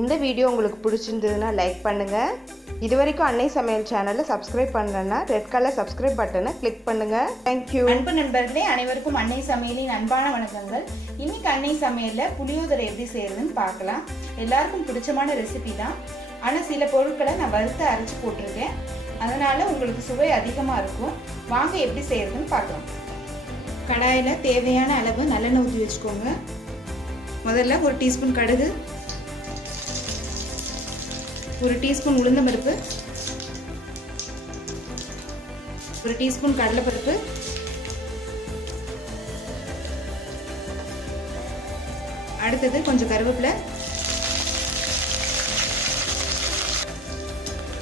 இந்த வீடியோ உங்களுக்கு பிடிச்சிருந்ததுன்னா லைக் பண்ணுங்கள். இதுவரைக்கும் அன்னை சமையல் சேனலை சப்ஸ்கிரைப் பண்ணலன்னா ரெட் கலர் சப்ஸ்கிரைப் பட்டனை கிளிக் பண்ணுங்கள். தேங்க்யூ. அன்பு நண்பர்களே, அனைவருக்கும் அன்னை சமையலின் அன்பான வணக்கங்கள். இன்னைக்கு அன்னை சமையலில் புளியோதரை எப்படி செய்யறதுன்னு பார்க்கலாம். எல்லாருக்கும் பிடிச்சமான ரெசிபி தான். ஆனால் சில பொருட்களை நான் வறுத்து அரைச்சி போட்டிருக்கேன், அதனால உங்களுக்கு சுவை அதிகமாக இருக்கும். வாங்க எப்படி செய்யறதுன்னு பார்க்கலாம். கடாயில் தேவையான அளவு நல்லெண்ணெய் ஊற்றி வச்சுக்கோங்க. முதல்ல ஒரு டீஸ்பூன் கடுகு, ஒரு டீஸ்பூன் உளுந்தம்பருப்பு, ஒரு டீஸ்பூன் கடலைப்பருப்பு, அடுத்தது கொஞ்சம் கருவேப்பிலை,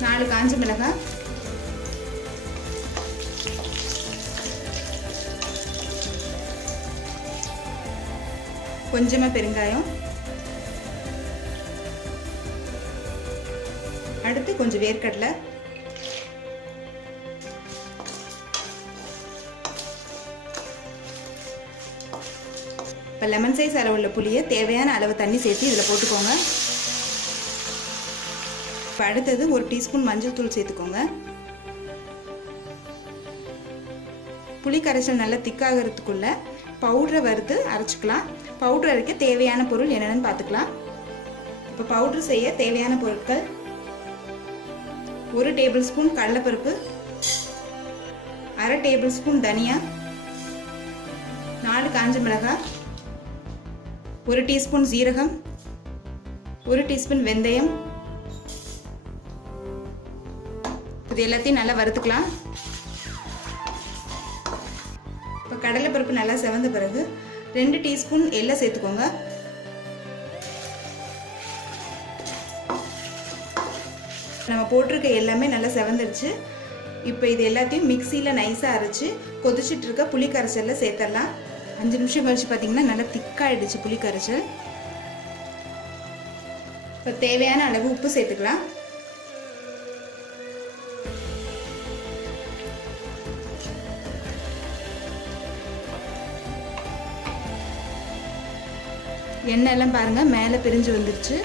4 காஞ்ச மிளகாய், கொஞ்சமாக பெருங்காயம், அடுத்து கொஞ்சம் வேர்க்கடலை, இப்போ லெமன் சைஸ் அளவுள்ள புளியை தேவையான அளவு தண்ணி சேர்த்து இதில் போட்டுக்கோங்க. இப்போ அடுத்தது ஒரு டீஸ்பூன் மஞ்சள் தூள் சேர்த்துக்கோங்க. புளி கரைசல் நல்லா திக்காகிறதுக்குள்ள பவுடரை வறுத்து அரைச்சிக்கலாம். பவுடர் அரைக்க தேவையான பொருள் என்னென்னு பார்த்துக்கலாம். இப்போ பவுடர் செய்ய தேவையான பொருட்கள்: 1 டேபிள் ஸ்பூன் கடலைப்பருப்பு, 1/2 டேபிள் ஸ்பூன் தனியா, 4 காஞ்ச மிளகாய், 1 டீஸ்பூன் சீரகம், 1 டீஸ்பூன் வெந்தயம். இது எல்லாத்தையும் நல்லா வறுத்துக்கலாம். இப்போ கடலைப்பருப்பு நல்லா செவந்த பிறகு 2 டீஸ்பூன் எள்ளை சேர்த்துக்கோங்க. நம்ம போட்டிருக்க எல்லாமே நல்லா செவந்துருச்சு. இப்போ இது எல்லாத்தையும் மிக்சியில் நைஸாக அரைச்சி கொதிச்சுட்டு இருக்க புளி கரைசலில் சேர்த்துடலாம். 5 நிமிஷம் கழிச்சு பார்த்தீங்கன்னா நல்லா திக்காயிடுச்சு புளி கரைசல். இப்போ தேவையான அளவு உப்பு சேர்த்துக்கலாம். எண்ணெய் எல்லாம் பாருங்கள் மேலே பிரிஞ்சு வந்துருச்சு.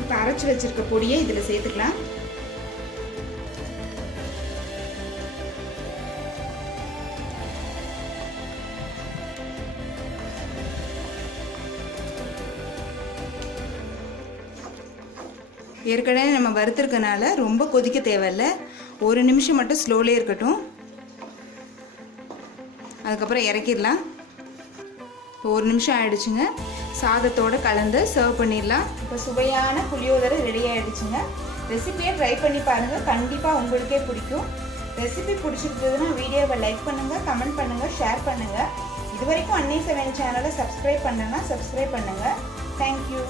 இப்போ அரைச்சி வச்சிருக்க பொடியை இதில் சேர்த்துக்கலாம். ஏற்கனவே நம்ம வறுத்துருக்கனால ரொம்ப கொதிக்க தேவையில்லை. 1 நிமிஷம் மட்டும் ஸ்லோலே இருக்கட்டும். அதுக்கப்புறம் இறக்கிடலாம். இப்போ 1 நிமிஷம் ஆயிடுச்சுங்க. சாதத்தோடு கலந்து சர்வ் பண்ணிடலாம். இப்போ சுவையான புளியோதரை ரெடி ஆகிடுச்சுங்க. ரெசிபியை ட்ரை பண்ணி பாருங்கள், கண்டிப்பாக உங்களுக்கே பிடிக்கும். ரெசிபி பிடிச்சிருந்ததுன்னா வீடியோவை லைக் பண்ணுங்கள், கமெண்ட் பண்ணுங்கள், ஷேர் பண்ணுங்கள். இது வரைக்கும் அன்னை சமையல் சேனலை சப்ஸ்கிரைப் பண்ணலன்னா சப்ஸ்கிரைப் பண்ணுங்கள். தேங்க்யூ.